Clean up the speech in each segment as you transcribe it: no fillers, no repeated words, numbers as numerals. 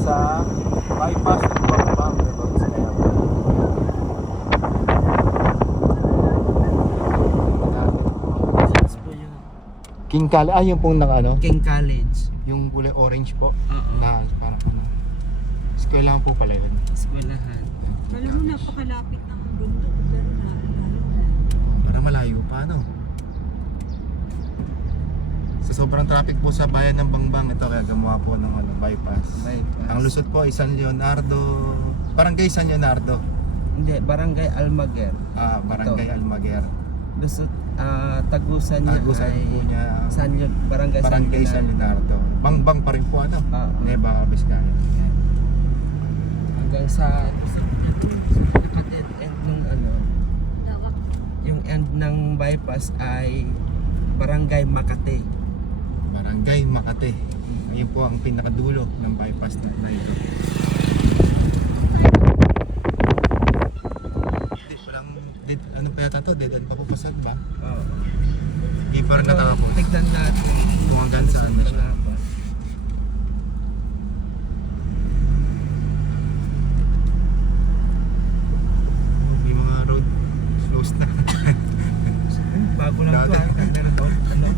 sa bypass ng Bangbang. Yes po yun. King College, yung pong naka ano? King College. Yung kulay orange po. Oo. Na parang ano. Eskwelahan po pala yun. Eskwelahan. Alam mo, napakalapit ng bundok. Pero Para malayo pa, no? Sa sobrang traffic po sa bayan ng Bangbang, ito kaya gumawa po ng ano, bypass. Ang lusot po ay San Leonardo, Barangay San Leonardo. Hindi, Barangay Almaguer. Barangay Ito. Almaguer. Lusot, tagusan niya Tagusan ay po niya Barangay Barangay San Leonardo. Bangbang pa rin po, ano? Oo. Nueva Vizcaya. Hanggang sa naka-dead end nung ano, yung end ng bypass ay Barangay Makati. Barangay Makati. Ayun po ang pinakadulo ng bypass na ito. Ano pa yata to? Dead end pa po pasag ba? Oo. Hindi pa rin natapos. Tignan natin Kung hanggang saan na siya. Yung mga road closed na. Bago lang ito Dati. ano?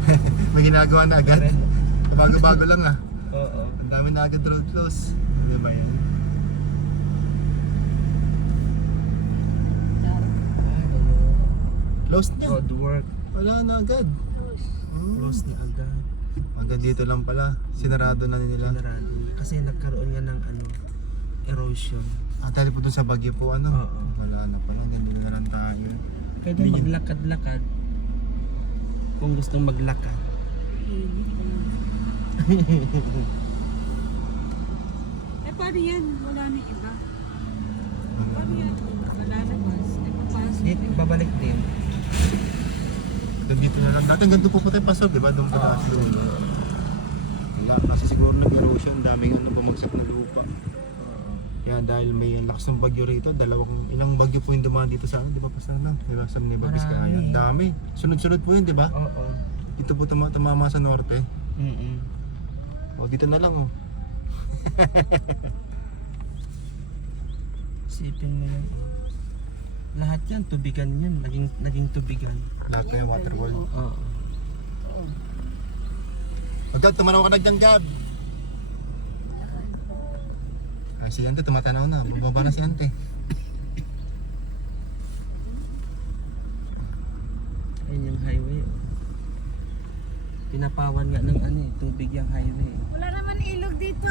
May ginagawa na agad. Bago-bago lang ah. Oo. Ang dami na agad road close. Ano ba yun? Closed na. Road work. Wala na agad. Close na agad. Hanggang dito lang pala. Sinarado na nila. Sinarado na. Kasi nagkaroon nga ng ano, erosion. Dahil po dun sa Baguio po ano. Oo. Wala na pala. Ganun na lang tayo. Pwede Hindi- maglakad-lakad. Kung gustong maglakad. paano yan? Wala na iba. Paano yan? Wala na bus. Papasok. Dito, babalik din. Dito na lang. Dati ganito po pa tayo pasok, di ba? Doon pa taas doon. Wala. Kasi siguro nag-erosion. Daming ano bumagsak na lupa. Kaya dahil may lakas ng bagyo rito, ilang bagyo po yung dumaan dito sa amin, di ba pa sana? Di ba sa Nueva Vizcaya? Marami. Dami. Sunod-sunod po yun, di ba? Oo. Dito po tumama sa norte. O dito na lang oh. Sipin mo yan. Lahat yan, tubigan yan. Naging tubigan. Lahat na yung water wall. Oo. Agad, tumanaw ka na dyan, Gab. Ay, si Ante tumatanaw na. Bababa na si Ante. Ayun yung highway. Oh. Pinapawan nga ng ano, tubig yan.